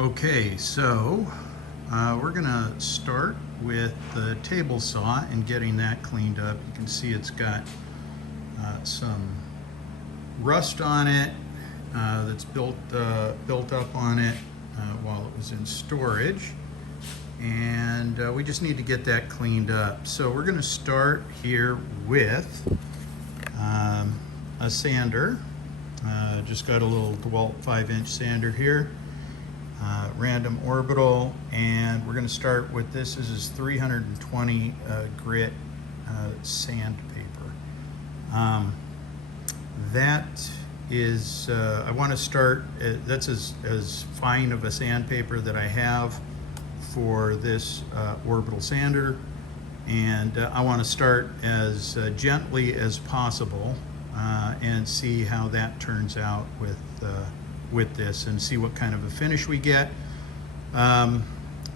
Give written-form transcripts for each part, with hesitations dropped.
Okay, so we're gonna start with the table saw and getting that cleaned up. You can see it's got some rust on it that's built up on it while it was in storage, and we just need to get that cleaned up. So we're gonna start here with a sander. Just got a little DeWalt 5-inch sander here. Random orbital, and we're going to start with this. This is 320 grit sandpaper. That is, I want to start, that's as fine of a sandpaper that I have for this orbital sander, and I want to start as gently as possible and see how that turns out with this, and see what kind of a finish we get.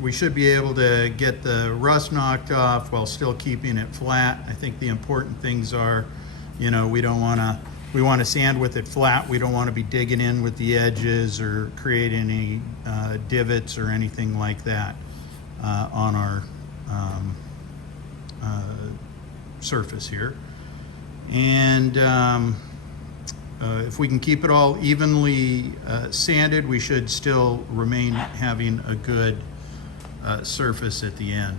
We should be able to get the rust knocked off while still keeping it flat. I think the important things are, you know, we want to sand with it flat. We don't want to be digging in with the edges or create any divots or anything like that on our surface here. And if we can keep it all evenly sanded, we should still remain having a good surface at the end.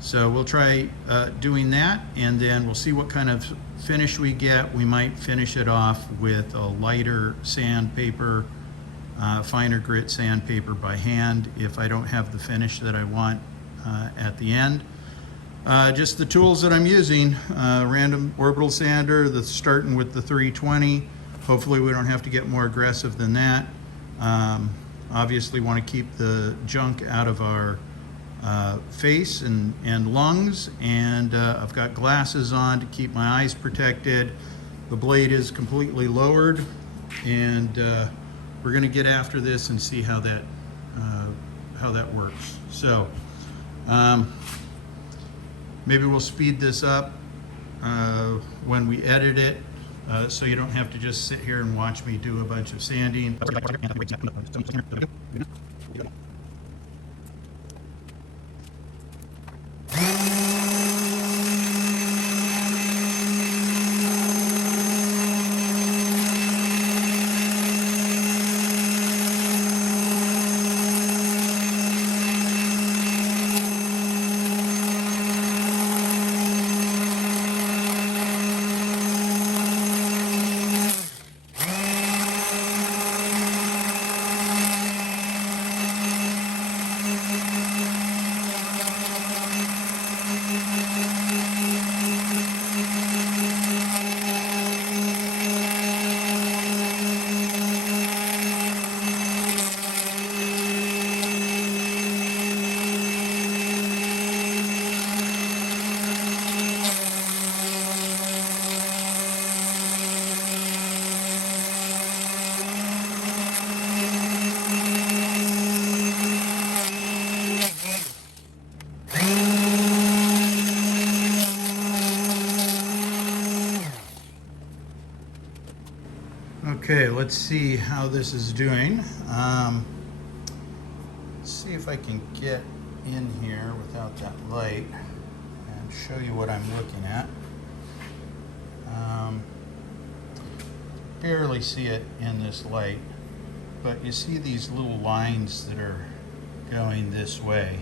So we'll try doing that, and then we'll see what kind of finish we get. We might finish it off with a lighter sandpaper, finer grit sandpaper by hand if I don't have the finish that I want at the end. Just the tools that I'm using, random orbital sander, that's starting with the 320. Hopefully we don't have to get more aggressive than that. Obviously want to keep the junk out of our face and lungs, and I've got glasses on to keep my eyes protected. The blade is completely lowered, and we're going to get after this and see how that works. So maybe we'll speed this up when we edit it, so you don't have to just sit here and watch me do a bunch of sanding. Okay, let's see how this is doing. Let's see if I can get in here without that light and show you what I'm looking at. Barely see it in this light, but you see these little lines that are going this way.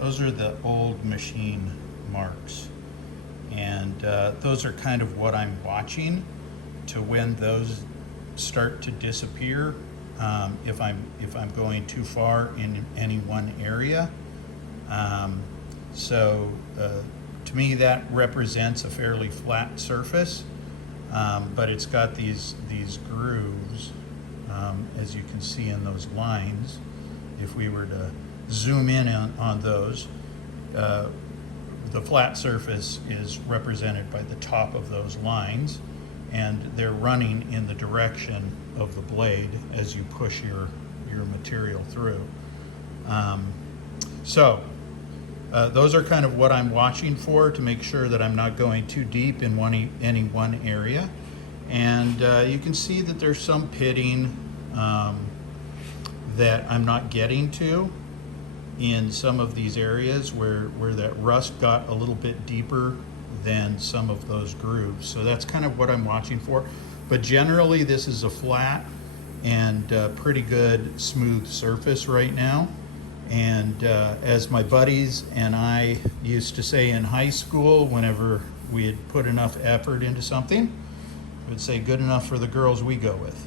Those are the old machine marks, and those are kind of what I'm watching to when those start to disappear, if I'm going too far in any one area. So to me that represents a fairly flat surface, but it's got these grooves, as you can see in those lines. If we were to zoom in on those, the flat surface is represented by the top of those lines, and they're running in the direction of the blade as you push your material through. Those are kind of what I'm watching for, to make sure that I'm not going too deep in any one area. And you can see that there's some pitting that I'm not getting to in some of these areas where that rust got a little bit deeper than some of those grooves. So that's kind of what I'm watching for. But generally this is a flat and pretty good smooth surface right now. And as my buddies and I used to say in high school, whenever we had put enough effort into something, I would say good enough for the girls we go with.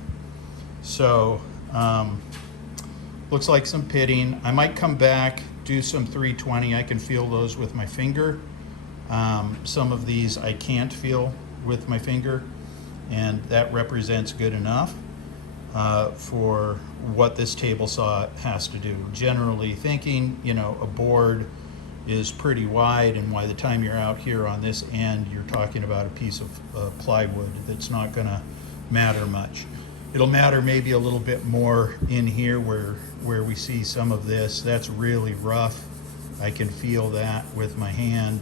So looks like some pitting. I might come back, do some 320. I can feel those with my finger. Some of these I can't feel with my finger, and that represents good enough for what this table saw has to do. Generally thinking, you know, a board is pretty wide, and by the time you're out here on this end, you're talking about a piece of plywood that's not going to matter much. It'll matter maybe a little bit more in here where we see some of this. That's really rough. I can feel that with my hand,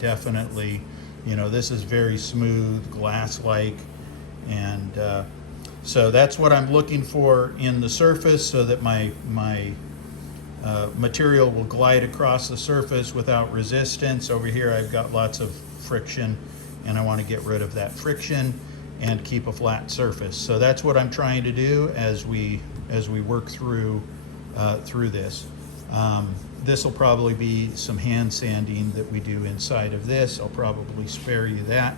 definitely. You know, this is very smooth, glass-like, and so that's what I'm looking for in the surface, so that my material will glide across the surface without resistance. Over here I've got lots of friction, and I want to get rid of that friction and keep a flat surface. So that's what I'm trying to do as we work through this. This will probably be some hand sanding that we do inside of this. I'll probably spare you that,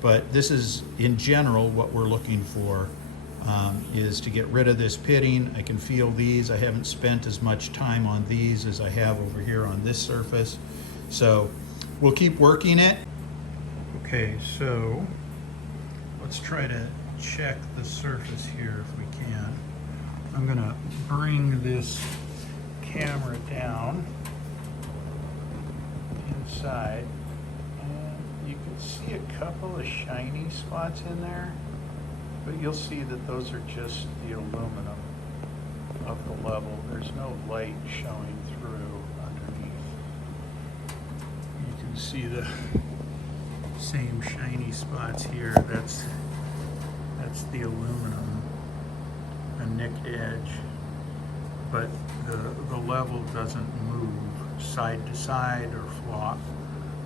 but this is in general what we're looking for, is to get rid of this pitting. I can feel these. I haven't spent as much time on these as I have over here on this surface. So we'll keep working it. Okay, so let's try to check the surface here if we can. I'm gonna bring this camera down inside, and you can see a couple of shiny spots in there, but you'll see that those are just the aluminum of the level. There's no light showing through underneath. You can see the same shiny spots here. That's the aluminum, a nicked edge, but the level doesn't move side to side or flop.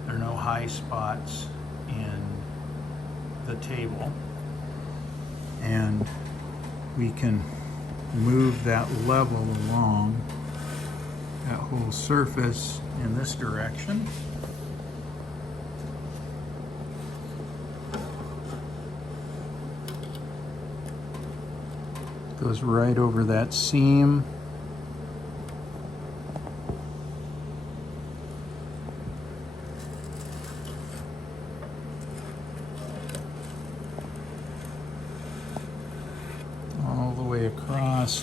There are no high spots in the table, and we can move that level along that whole surface in this direction. Goes right over that seam. All the way across.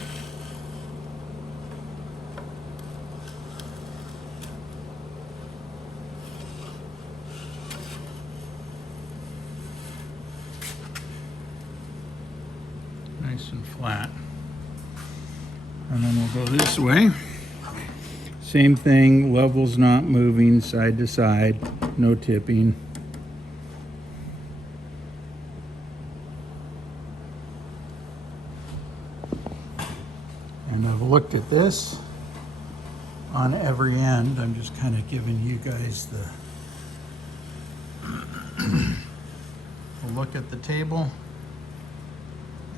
Nice and flat. And then we'll go this way. Same thing, levels not moving side to side, no tipping. And I've looked at this on every end. I'm just kind of giving you guys a look at the table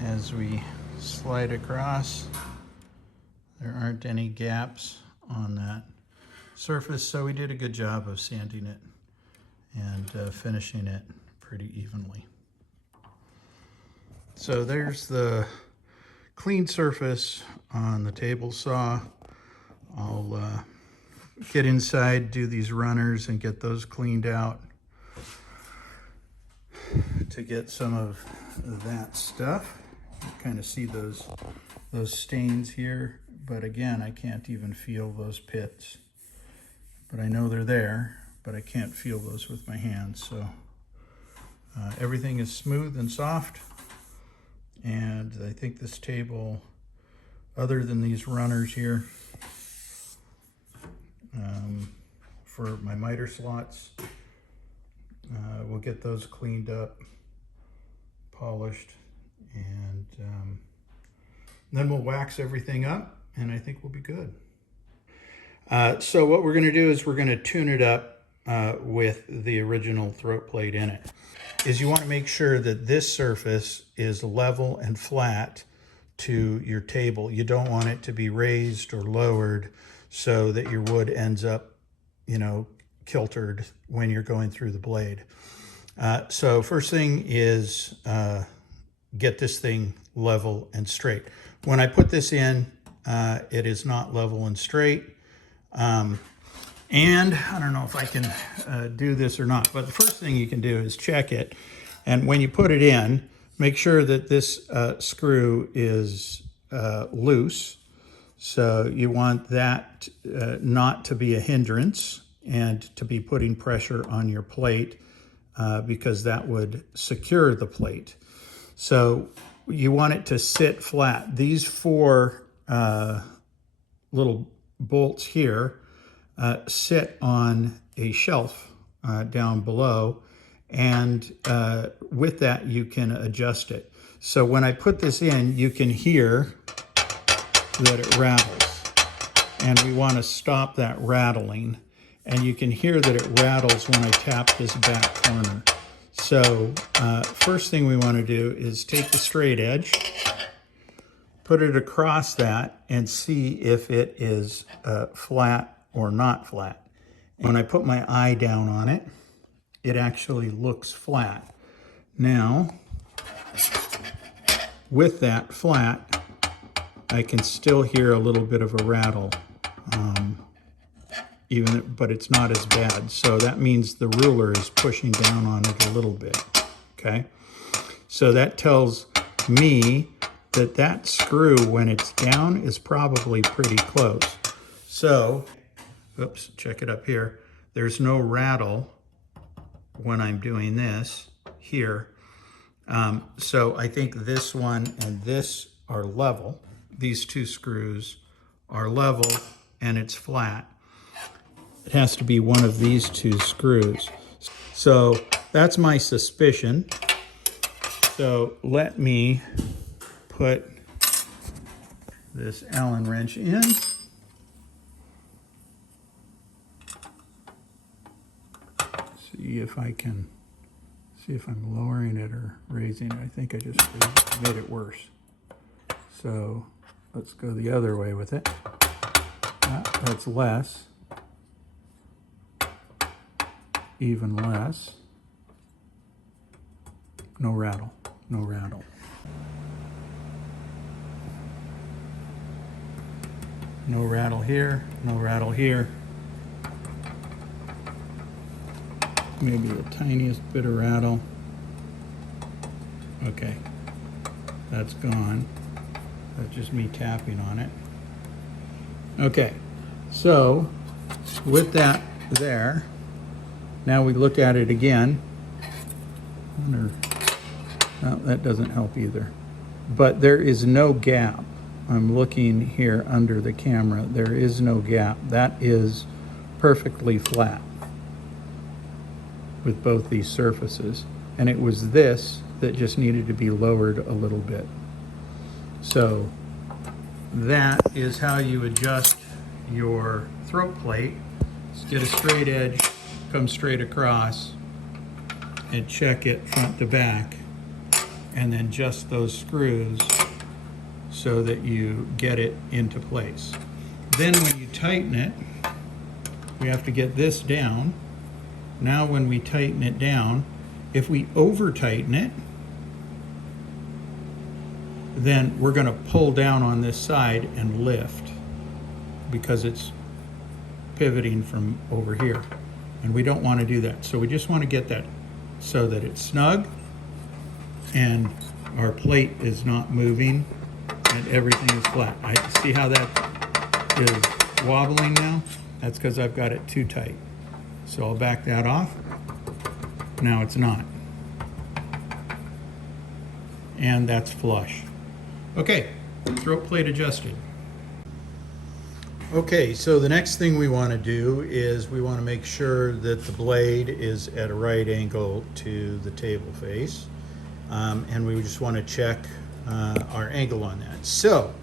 as we slide across. There aren't any gaps on that surface, so we did a good job of sanding it and finishing it pretty evenly. So there's the clean surface on the table saw. I'll get inside, do these runners, and get those cleaned out to get some of that stuff. You kind of see those stains here, but again, I can't even feel those pits. But I know they're there, but I can't feel those with my hands. So everything is smooth and soft, and I think this table, other than these runners here, for my miter slots, we'll get those cleaned up, polished, and Then we'll wax everything up, and I think we'll be good. So what we're going to do is we're going to tune it up with the original throat plate in it. Is you want to make sure that this surface is level and flat to your table. You don't want it to be raised or lowered so that your wood ends up, you know, kiltered when you're going through the blade. So first thing is get this thing level and straight. When I put this in, it is not level and straight. And I don't know if I can do this or not, but the first thing you can do is check it. And when you put it in, make sure that this screw is loose. So you want that not to be a hindrance and to be putting pressure on your plate because that would secure the plate. So you want it to sit flat. These four little bolts here sit on a shelf down below, and with that you can adjust it. So when I put this in, you can hear that it rattles, and we want to stop that rattling, and you can hear that it rattles when I tap this back corner. So first thing we want to do is take the straight edge, put it across that, and see if it is flat or not flat. When I put my eye down on it, it actually looks flat. Now, with that flat, I can still hear a little bit of a rattle, but it's not as bad. So that means the ruler is pushing down on it a little bit, okay? So that tells me that that screw, when it's down, is probably pretty close. So, oops, check it up here. There's no rattle when I'm doing this here. So I think this one and this are level. These two screws are level and it's flat. It has to be one of these two screws. So that's my suspicion. So let me put this Allen wrench in. See if I can, see if I'm lowering it or raising it. I think I just made it worse. So let's go the other way with it. That's less. Even less. No rattle, no rattle. No rattle here, no rattle here. Maybe the tiniest bit of rattle. Okay, that's gone. That's just me tapping on it. Okay, so with that there, now we look at it again. No, that doesn't help either. But there is no gap. I'm looking here under the camera. There is no gap. That is perfectly flat with both these surfaces. And it was this that just needed to be lowered a little bit. So that is how you adjust your throat plate. Just get a straight edge, come straight across, and check it front to back, and then just those screws so that you get it into place. Then when you tighten it, we have to get this down. Now when we tighten it down, if we over tighten it, then we're going to pull down on this side and lift because it's pivoting from over here. And we don't want to do that. So we just want to get that so that it's snug and our plate is not moving and everything is flat. I see how that is wobbling now? That's because I've got it too tight. So I'll back that off. Now it's not. And that's flush. Okay, throat plate adjusted. Okay, so the next thing we want to do is we want to make sure that the blade is at a right angle to the table face. And we just want to check our angle on that. So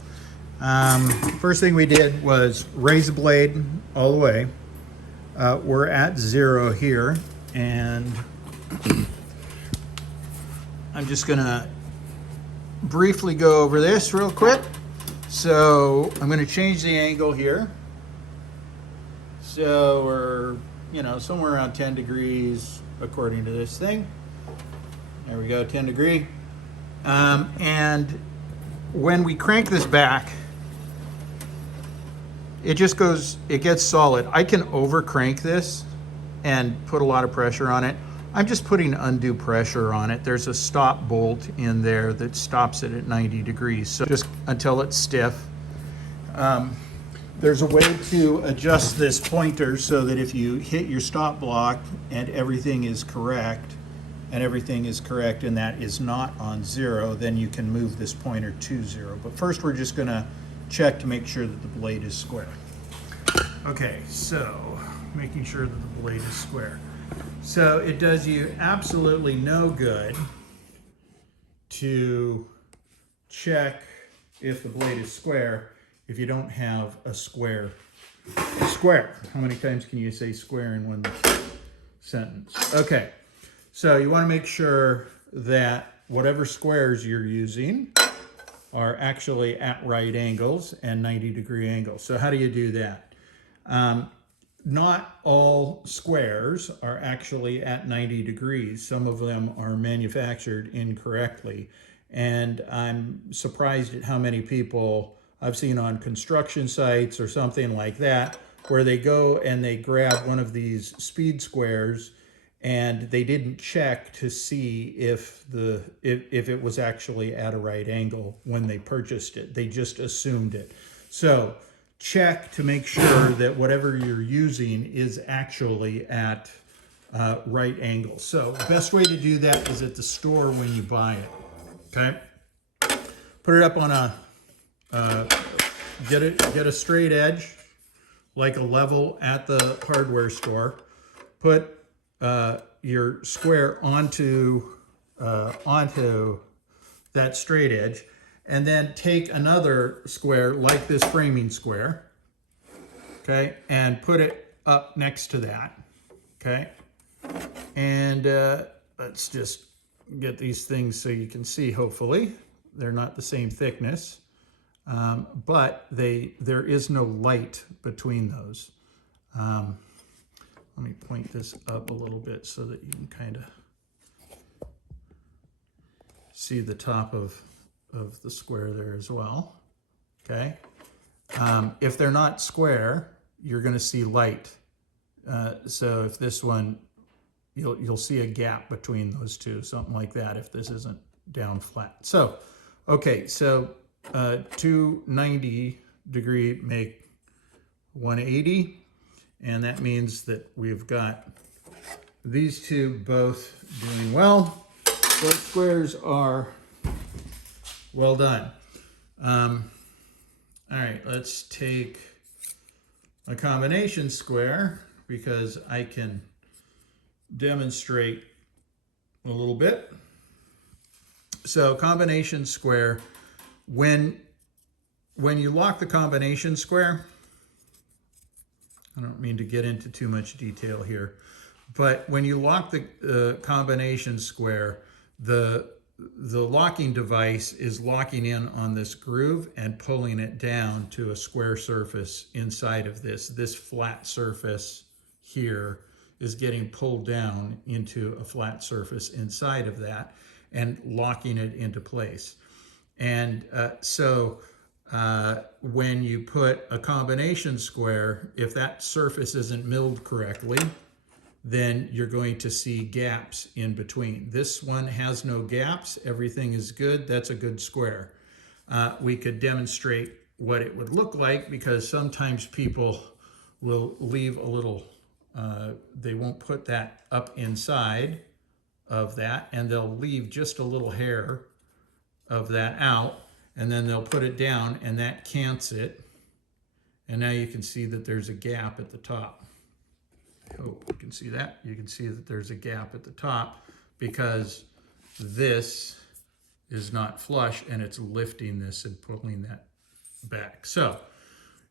first thing we did was raise the blade all the way. We're at 0 here, and I'm just gonna briefly go over this real quick. So I'm gonna change the angle here. So we're, somewhere around 10 degrees according to this thing. There we go, 10 degree. And when we crank this back, it gets solid. I can over crank this and put a lot of pressure on it. I'm just putting undue pressure on it. There's a stop bolt in there that stops it at 90 degrees. So just until it's stiff. There's a way to adjust this pointer so that if you hit your stop block and everything is correct, and that is not on 0, then you can move this pointer to 0. But first we're just gonna check to make sure that the blade is square. Okay, so making sure that the blade is square. So it does you absolutely no good to check if the blade is square if you don't have a square. Square. How many times can you say square in one sentence? Okay, so you want to make sure that whatever squares you're using are actually at right angles and 90-degree angles. So how do you do that? Not all squares are actually at 90 degrees. Some of them are manufactured incorrectly. And I'm surprised at how many people I've seen on construction sites or something like that, where they go and they grab one of these speed squares and they didn't check to see if it was actually at a right angle when they purchased it. They just assumed it. So check to make sure that whatever you're using is actually at right angle. So the best way to do that is at the store when you buy it. Okay, put it up on a get a straight edge, like a level at the hardware store. Put your square onto that straight edge, and then take another square like this framing square, okay, and put it up next to that, okay, and let's just get these things so you can see. Hopefully they're not the same thickness, but there is no light between those. Let me point this up a little bit so that you can kind of see the top of the square there as well. Okay. If they're not square, you're going to see light. So if this one, you'll see a gap between those two, something like that, if this isn't down flat. So, okay, so 290 degree make 180, and that means that we've got these two both doing well. Both squares are well done. All right, let's take a combination square because I can demonstrate a little bit. So combination square, when you lock the combination square, I don't mean to get into too much detail here, but when you lock the combination square, the locking device is locking in on this groove and pulling it down to a square surface inside of this. This flat surface here is getting pulled down into a flat surface inside of that and locking it into place. And so when you put a combination square, if that surface isn't milled correctly, then you're going to see gaps in between. This one has no gaps. Everything is good. That's a good square. We could demonstrate what it would look like, because sometimes people will leave a little, they won't put that up inside of that, and they'll leave just a little hair of that out, and then they'll put it down, and that cants it. And now you can see that there's a gap at the top. I hope you can see that. You can see that there's a gap at the top because this is not flush, and it's lifting this and pulling that back. So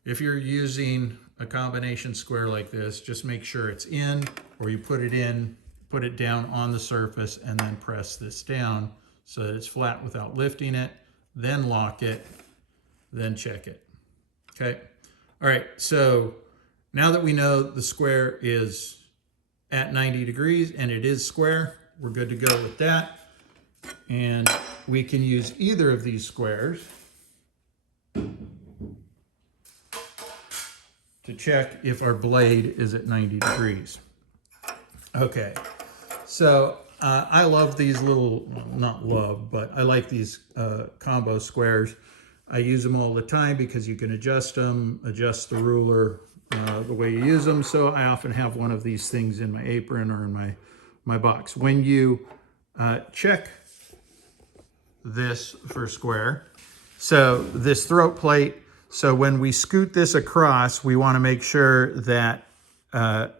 if you're using a combination square like this, just make sure it's in, or you put it in, put it down on the surface, and then press this down so that it's flat without lifting it, then lock it, then check it. Okay. All right. So now that we know the square is at 90 degrees and it is square, we're good to go with that. And we can use either of these squares to check if our blade is at 90 degrees. Okay, so I love these little, well, not love, but I like these combo squares. I use them all the time because you can adjust them, adjust the ruler the way you use them. So I often have one of these things in my apron or in my box. When you check this for square, so this throat plate, so when we scoot this across, we want to make sure that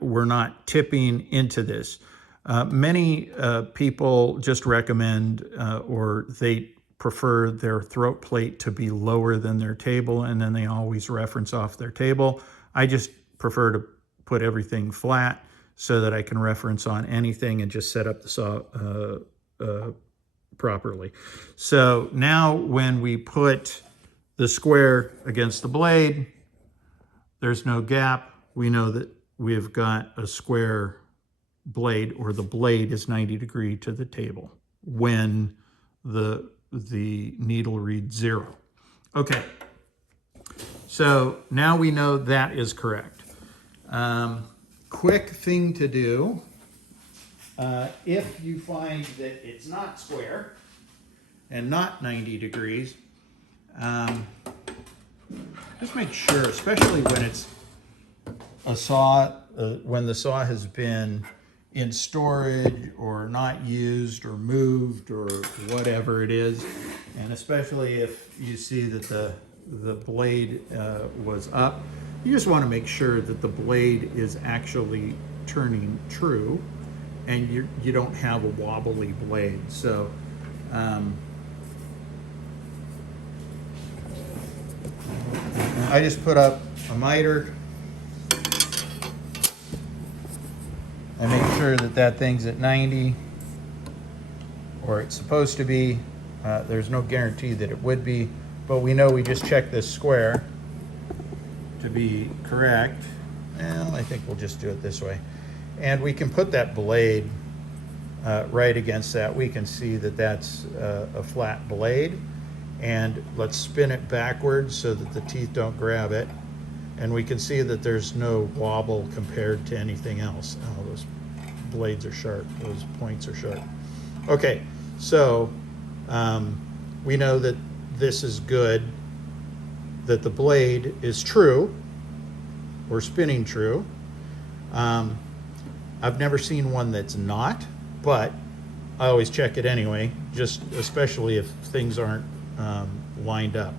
we're not tipping into this. Many people just recommend or they prefer their throat plate to be lower than their table, and then they always reference off their table. I just prefer to put everything flat so that I can reference on anything and just set up the saw properly. So now when we put the square against the blade, there's no gap. We know that we've got a square blade, or the blade is 90 degrees to the table when the needle reads 0. Okay, so now we know that is correct. Quick thing to do, if you find that it's not square and not 90 degrees, just make sure, especially when it's a saw, when the saw has been in storage or not used or moved or whatever it is, and especially if you see that the blade was up, you just want to make sure that the blade is actually turning true and you don't have a wobbly blade. So I just put up a miter and make sure that that thing's at 90, or it's supposed to be. There's no guarantee that it would be, but we know we just checked this square to be correct. Well, I think we'll just do it this way. And we can put that blade right against that. We can see that that's a flat blade. And let's spin it backwards so that the teeth don't grab it. And we can see that there's no wobble compared to anything else. Oh, those blades are sharp. Those points are sharp. Okay, so we know that this is good, that the blade is true, or spinning true. I've never seen one that's not, but I always check it anyway, just especially if things aren't lined up.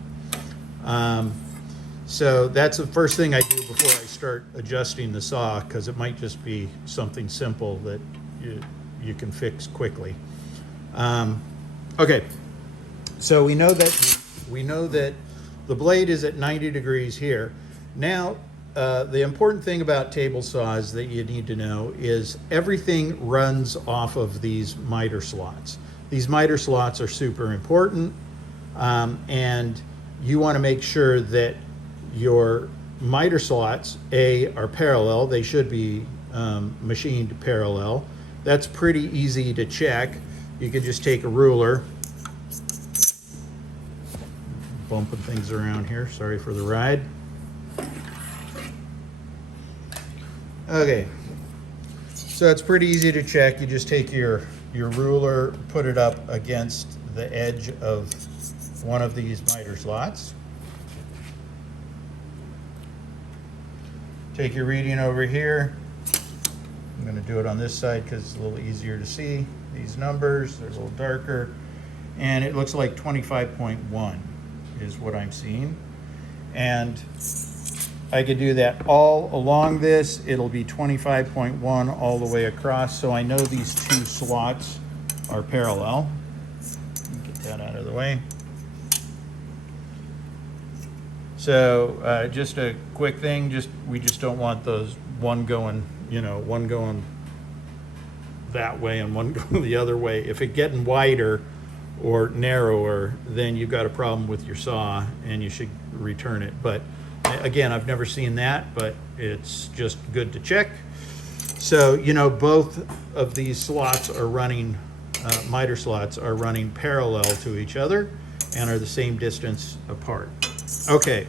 So that's the first thing I do before I start adjusting the saw, because it might just be something simple that you can fix quickly. Okay, so we know that the blade is at 90 degrees here. Now, the important thing about table saws that you need to know is everything runs off of these miter slots. These miter slots are super important, and you want to make sure that your miter slots, are parallel. They should be machined parallel. That's pretty easy to check. You can just take a ruler, bumping things around here, sorry for the ride. Okay, so it's pretty easy to check. You just take your ruler, put it up against the edge of one of these miter slots. Take your reading over here. I'm going to do it on this side because it's a little easier to see these numbers. They're a little darker. And it looks like 25.1 is what I'm seeing. And I could do that all along this. It'll be 25.1 all the way across. So I know these two slots are parallel. Get that out of the way. So just a quick thing, we just don't want those one going, one going that way and one going the other way. If it's getting wider or narrower, then you've got a problem with your saw and you should return it. But again, I've never seen that, but it's just good to check. So, both of these slots are running, miter slots are running parallel to each other and are the same distance apart. Okay,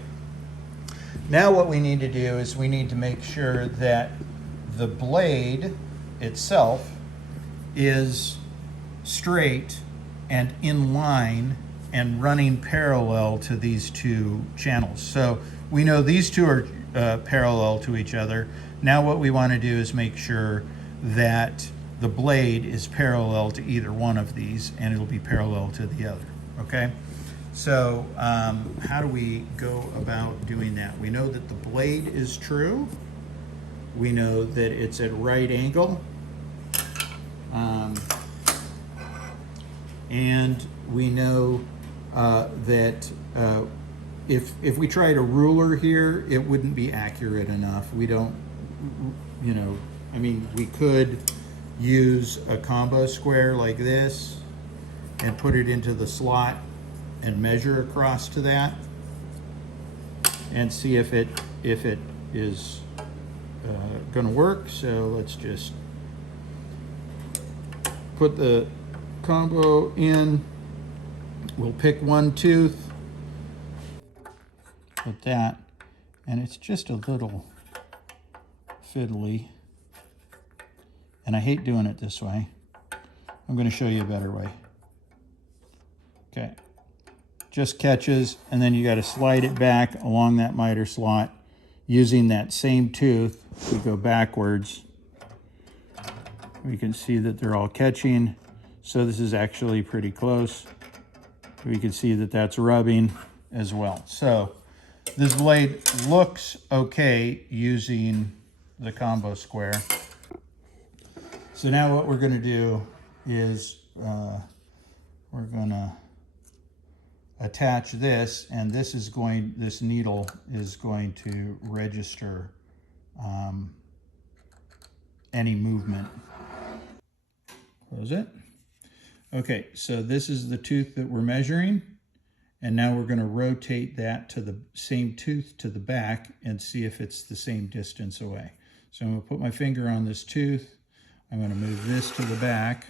now what we need to do is we need to make sure that the blade itself is straight and in line and running parallel to these two channels. So we know these two are parallel to each other. Now what we want to do is make sure that the blade is parallel to either one of these, and it'll be parallel to the other, okay? So how do we go about doing that? We know that the blade is true. We know that it's at right angle. And we know that if we tried a ruler here, it wouldn't be accurate enough. We don't, we could use a combo square like this and put it into the slot and measure across to that and see if it is going to work. So let's just put the combo in. We'll pick one tooth, put that, and it's just a little fiddly, and I hate doing it this way. I'm going to show you a better way. Okay, just catches, and then you got to slide it back along that miter slot using that same tooth. We go backwards. We can see that they're all catching. So this is actually pretty close. We can see that that's rubbing as well. So this blade looks okay using the combo square. So now what we're going to do is we're going to attach this, and this needle is going to register any movement. Close it. Okay, so this is the tooth that we're measuring, and now we're going to rotate that to the same tooth to the back and see if it's the same distance away. So I'm going to put my finger on this tooth. I'm going to move this to the back.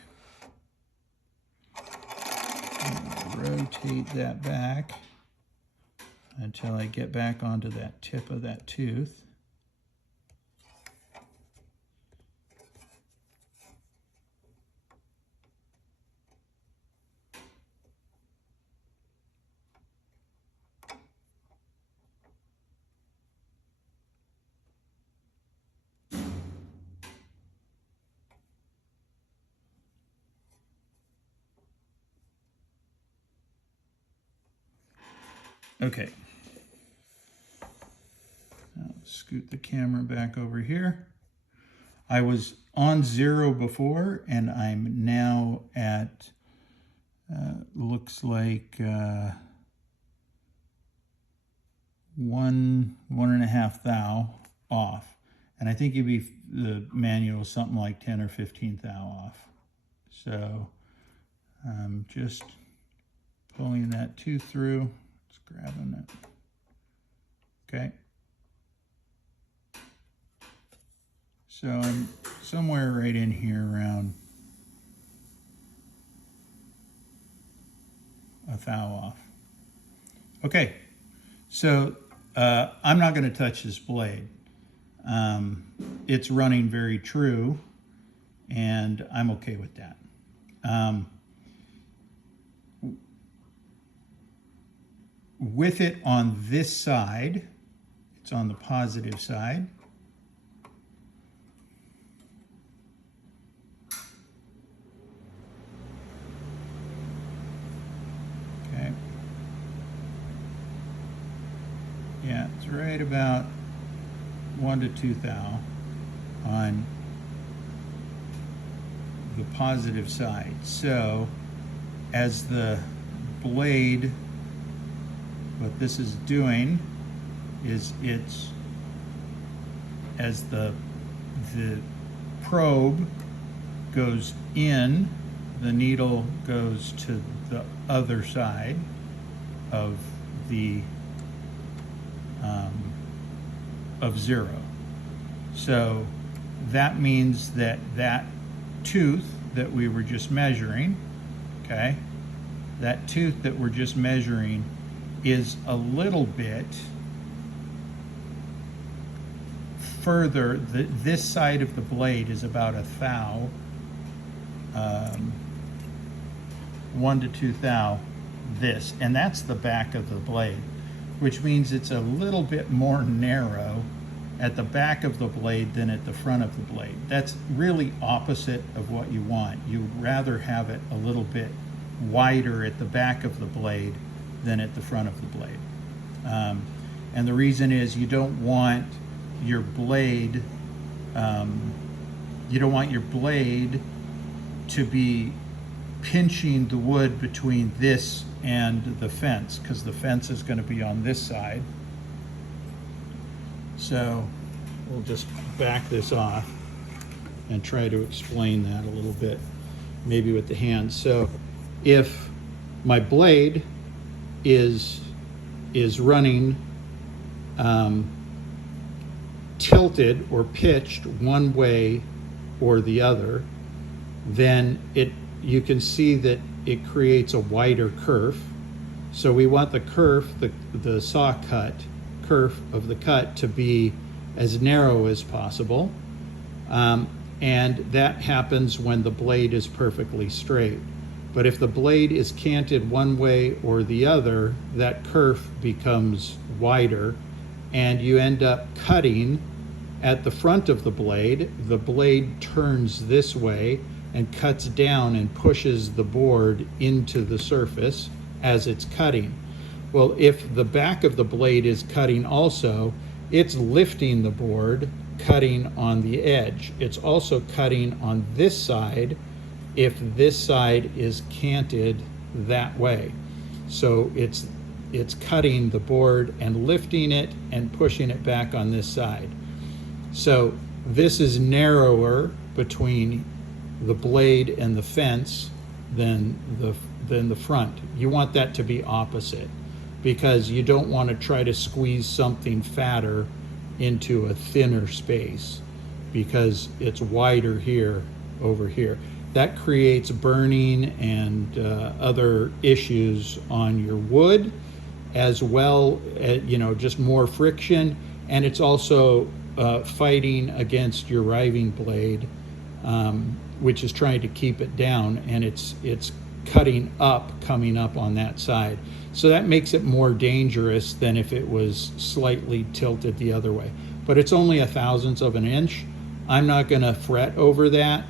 Rotate that back until I get back onto that tip of that tooth. Okay, now scoot the camera back over here. I was on 0 before, and I'm now at, looks like 1.5 thou off. And I think the manual is something like 10 or 15 thou off. So I'm just pulling that tooth through. Grabbing it. Okay. So I'm somewhere right in here around a thou off. Okay. So I'm not going to touch this blade. It's running very true, and I'm okay with that. With it on this side, it's on the positive side. Okay. Yeah, it's right about 1 to 2 thou on the positive side. So as the blade, what this is doing is it's, as the probe goes in, the needle goes to the other side of the of 0. So that means that that tooth that we were just measuring, okay, that tooth that we're just measuring is a little bit further. This side of the blade is about 1 thou, 1 to 2 thou this, and that's the back of the blade, which means it's a little bit more narrow at the back of the blade than at the front of the blade. That's really opposite of what you want. You'd rather have it a little bit wider at the back of the blade than at the front of the blade. And the reason is you don't want your blade, to be pinching the wood between this and the fence, because the fence is going to be on this side. So we'll just back this off and try to explain that a little bit, maybe with the hands. So if my blade is running tilted or pitched one way or the other, then you can see that it creates a wider kerf. So we want the kerf, the saw cut kerf of the cut, to be as narrow as possible, and that happens when the blade is perfectly straight. But if the blade is canted one way or the other, that kerf becomes wider, and you end up cutting at the front of the blade. The blade turns this way and cuts down and pushes the board into the surface as it's cutting. Well, if the back of the blade is cutting also, it's lifting the board, cutting on the edge. It's also cutting on this side if this side is canted that way. So it's cutting the board and lifting it and pushing it back on this side. So this is narrower between the blade and the fence than the front. You want that to be opposite, because you don't want to try to squeeze something fatter into a thinner space, because it's wider here over here. That creates burning and other issues on your wood, as well as, just more friction, and it's also fighting against your riving blade, which is trying to keep it down, and it's coming up on that side. So that makes it more dangerous than if it was slightly tilted the other way. But it's only 1/1000th of an inch. I'm not going to fret over that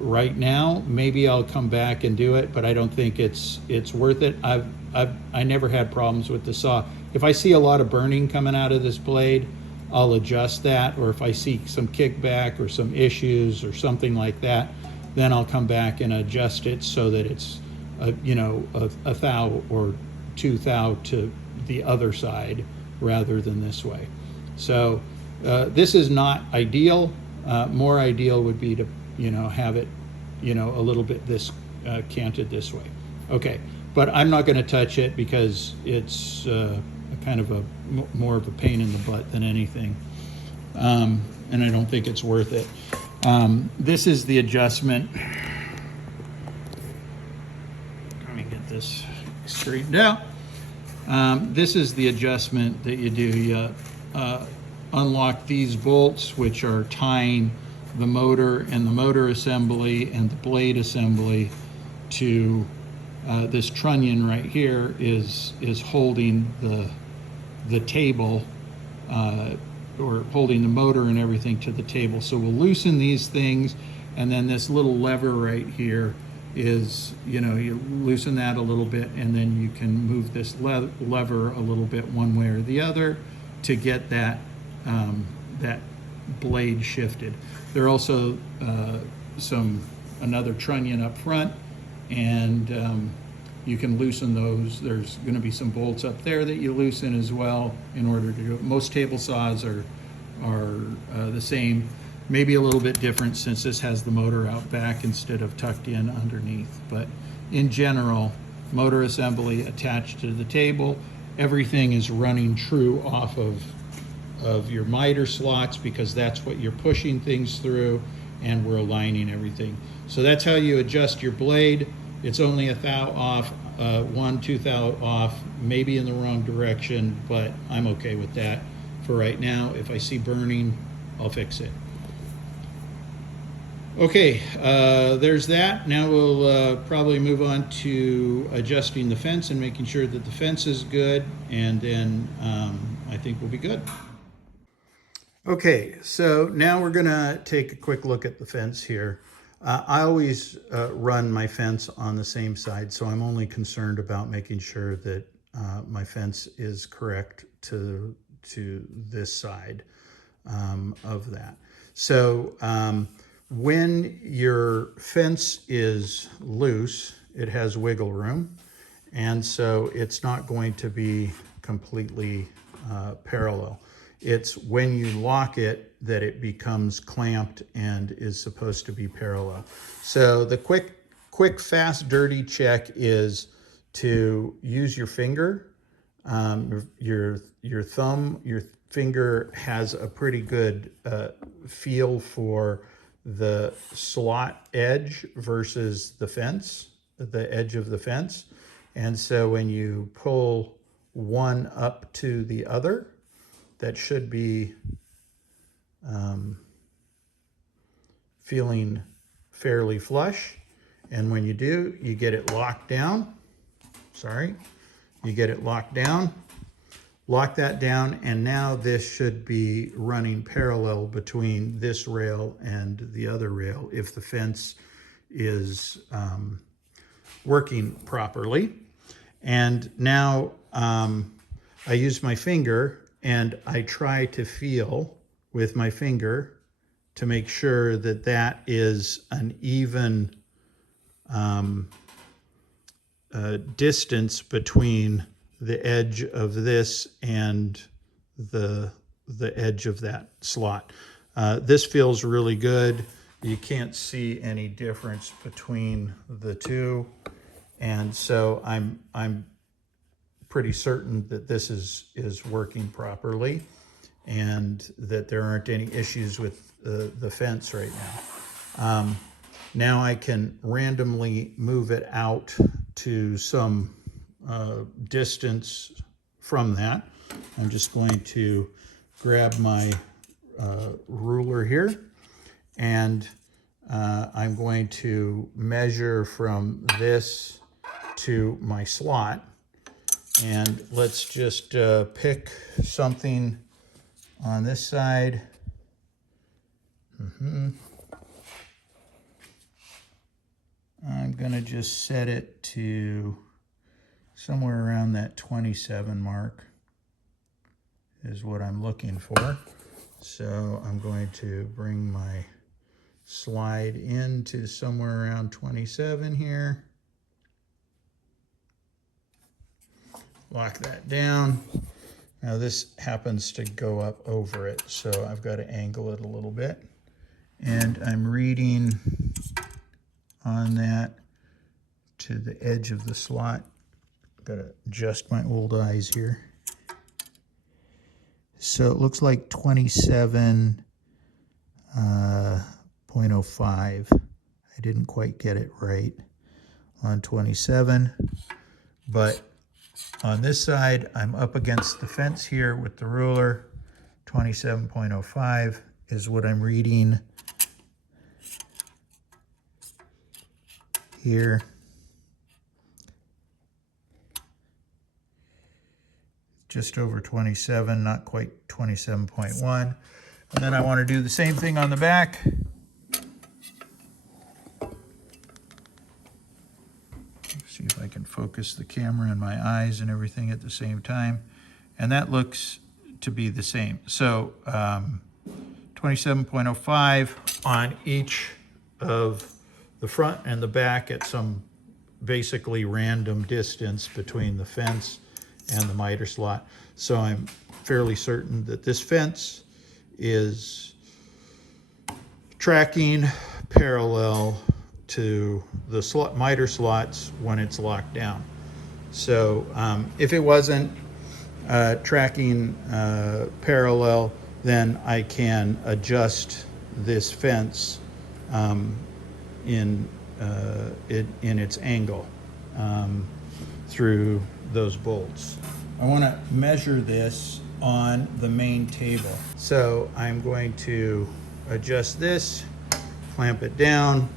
right now. Maybe I'll come back and do it, but I don't think it's worth it. I never had problems with the saw. If I see a lot of burning coming out of this blade, I'll adjust that, or if I see some kickback or some issues or something like that, then I'll come back and adjust it so that it's a 1 thou or 2 thou to the other side rather than this way. So this is not ideal. More ideal would be to have it a little bit this canted this way. Okay, but I'm not going to touch it because it's kind of more of a pain in the butt than anything, and I don't think it's worth it. This is the adjustment. Let me get this straightened out. This is the adjustment that you do. You unlock these bolts, which are tying the motor and the motor assembly and the blade assembly to this trunnion right here is holding the table, or holding the motor and everything to the table. So we'll loosen these things, and then this little lever right here is, you loosen that a little bit, and then you can move this lever a little bit one way or the other to get that that blade shifted. There are also another trunnion up front, and you can loosen those. There's going to be some bolts up there that you loosen as well in order to do it. Most table saws are the same, maybe a little bit different since this has the motor out back instead of tucked in underneath. But in general, motor assembly attached to the table. Everything is running true off of your miter slots because that's what you're pushing things through, and we're aligning everything. So that's how you adjust your blade. It's only a thou off, 1-2 thou off, maybe in the wrong direction, but I'm okay with that for right now. If I see burning, I'll fix it. Okay, there's that. Now we'll probably move on to adjusting the fence and making sure that the fence is good, and then I think we'll be good. Okay, so now we're gonna take a quick look at the fence here. I always run my fence on the same side, so I'm only concerned about making sure that my fence is correct to this side of that. So when your fence is loose, it has wiggle room, and so it's not going to be completely parallel. It's when you lock it that it becomes clamped and is supposed to be parallel. So the quick, fast, dirty check is to use your finger. Your thumb, your finger has a pretty good feel for the slot edge versus the fence, the edge of the fence. And so when you pull one up to the other, that should be feeling fairly flush. And when you do, you get it locked down. Sorry, you get it locked down. Lock that down, and now this should be running parallel between this rail and the other rail if the fence is working properly. And now I use my finger and I try to feel with my finger to make sure that that is an even distance between the edge of this and the edge of that slot. This feels really good. You can't see any difference between the two, and so I'm pretty certain that this is working properly and that there aren't any issues with the fence right now. Now I can randomly move it out to some distance from that. I'm just going to grab my ruler here, and I'm going to measure from this to my slot. And let's just pick something on this side. I'm gonna just set it to somewhere around that 27 mark is what I'm looking for. So I'm going to bring my slide into somewhere around 27 here. Lock that down. Now this happens to go up over it, so I've got to angle it a little bit. And I'm reading on that to the edge of the slot. Got to adjust my old eyes here. So it looks like 27.05. I didn't quite get it right on 27, but on this side, I'm up against the fence here with the ruler. 27.05 is what I'm reading here. Just over 27, not quite 27.1. And then I want to do the same thing on the back. See if I can focus the camera and my eyes and everything at the same time. And that looks to be the same. So 27.05 on each of the front and the back at some basically random distance between the fence and the miter slot. So I'm fairly certain that this fence is tracking parallel to the miter slots when it's locked down. So if it wasn't tracking parallel, then I can adjust this fence in its angle through those bolts. I want to measure this on the main table. So I'm going to adjust this, clamp it down,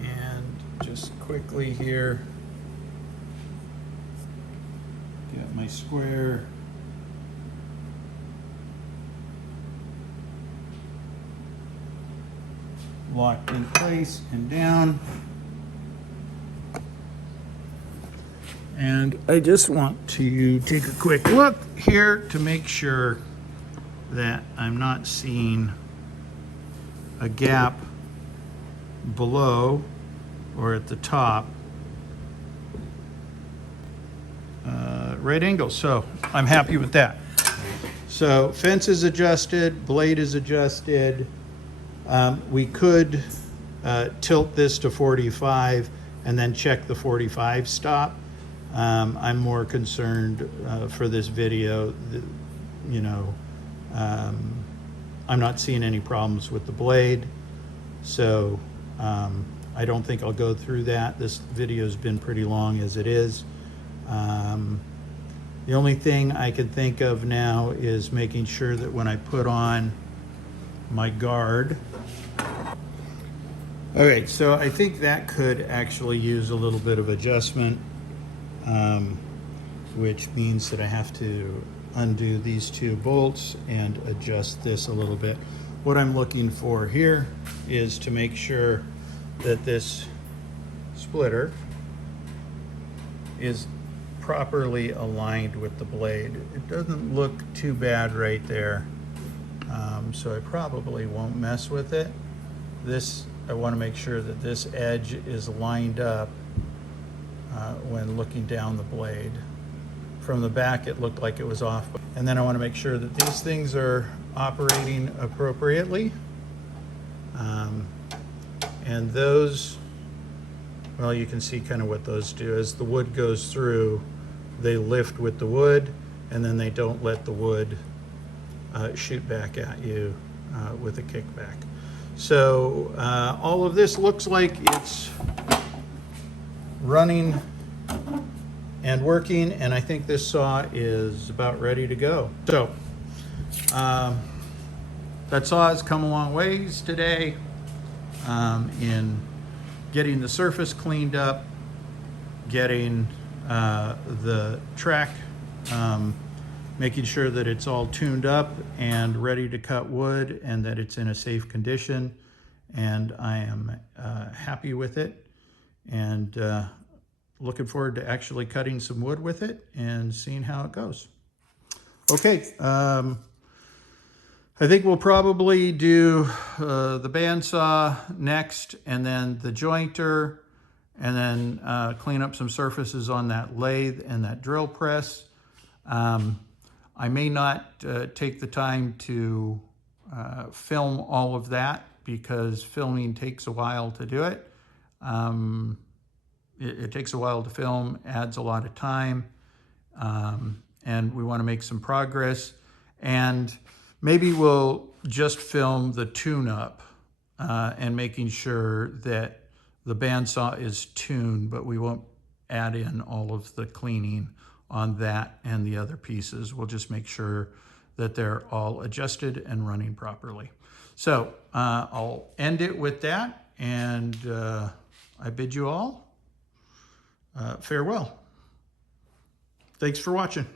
and just quickly here get my square. Locked in place and down. And I just want to take a quick look here to make sure that I'm not seeing a gap below or at the top. Right angle, so I'm happy with that. So fence is adjusted, blade is adjusted. We could tilt this to 45 and then check the 45 stop. I'm more concerned for this video, I'm not seeing any problems with the blade, so I don't think I'll go through that. This video's been pretty long as it is. The only thing I can think of now is making sure that when I put on my guard. Okay, so I think that could actually use a little bit of adjustment, which means that I have to undo these two bolts and adjust this a little bit. What I'm looking for here is to make sure that this splitter is properly aligned with the blade. It doesn't look too bad right there. So I probably won't mess with it. I want to make sure that this edge is lined up when looking down the blade. From the back it looked like it was off. And then I want to make sure that these things are operating appropriately. And those, well, you can see kind of what those do. As the wood goes through, they lift with the wood, and then they don't let the wood shoot back at you with a kickback. So all of this looks like it's running and working, and I think this saw is about ready to go. So that saw has come a long ways today in getting the surface cleaned up, getting the track, making sure that it's all tuned up and ready to cut wood and that it's in a safe condition. And I am happy with it, and looking forward to actually cutting some wood with it and seeing how it goes. Okay, I think we'll probably do the bandsaw next, and then the jointer, and then clean up some surfaces on that lathe and that drill press. I may not take the time to film all of that because filming takes a while to do it. It takes a while to film, adds a lot of time, and we want to make some progress. And maybe we'll just film the tune-up and making sure that the bandsaw is tuned, but we won't add in all of the cleaning on that and the other pieces. We'll just make sure that they're all adjusted and running properly. So I'll end it with that, and I bid you all farewell. Thanks for watching.